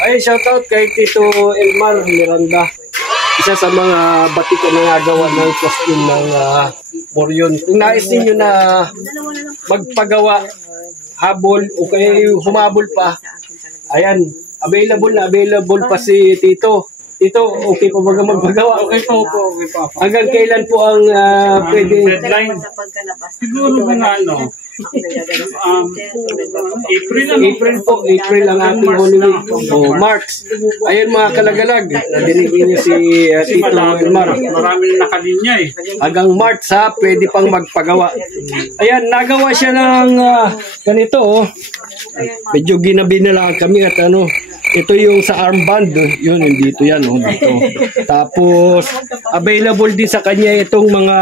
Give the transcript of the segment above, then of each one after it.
Ay, shoutout kay Tito Elmar Miranda. Isa sa mga batik na nagawa ng costume ng Moryon. Kung nais ninyo na magpagawa, habol o kaya humabol pa, ayan, available pa si Tito. Tito, okay pa ba magpagawa? Okay po. Hanggang kailan po ang pwede? Deadline? Siguro mga April ang ating Holy Week. So, March. Ayun mga kalagalag, nadinig niyo si Tito Elmar. Maraming nakalinya eh. Hanggang March ha, pwede pang magpagawa. Ayan, nagawa siya ng ganito oh. Medyo ginabi na lang kami at ito yung sa armband, yun, dito yan, dito. Tapos, available din sa kanya itong mga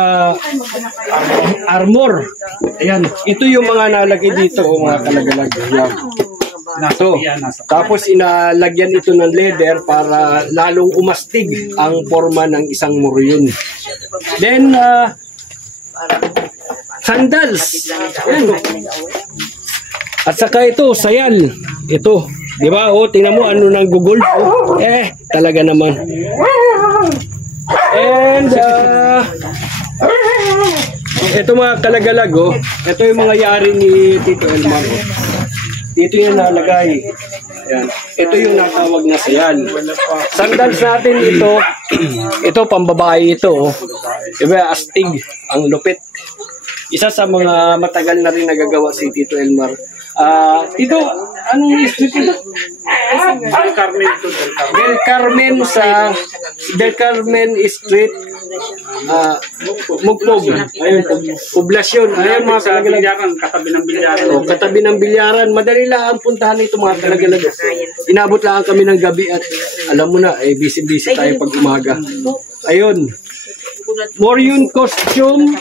armor. Ayan, ito yung mga nalagay dito, mga kalagalag. Yan. So, tapos inalagyan ito ng leather para lalong umastig ang forma ng isang Moryon. Then, sandals. Ayan. At saka ito, sayal. Ito. Di ba? O, tingnan mo ano nang Google. Talaga naman. And, ito mga kalagalag, ito yung mga yari ni Tito Elmar. Dito yung nalagay. Ayan. Ito yung natawag na sayal. Sandals natin ito pambabae ito. Diba, astig, ang lupit. Isa sa mga matagal na rin nagagawa si Tito Elmar. Tito, anong street ito? Del Carmen Street, Mugpog. Ayun, poblasyon. Ayun mga kalagalag. Katabi ng bilyaran. Katabi ng bilyaran. Madali lang ang puntahan nito mga kalagalag. Inabot lang kami ng gabi at alam mo na, busy-busy tayo pag umaga. Ayun. Moryon costume.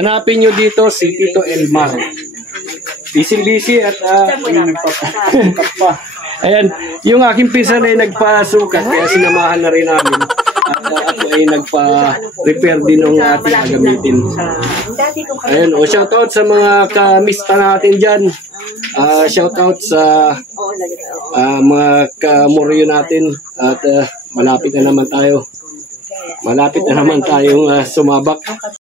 Hanapin nyo dito si Tito Elmar. Busy at ayan, yung aking pinsan ay nagpasukat kaya sinamahan na rin namin at ako ay nagpa-repair din ng ating gagamitin. Ayan, shoutout sa mga kamista natin dyan, shoutout sa mga kamoryo natin at malapit na naman tayong sumabak.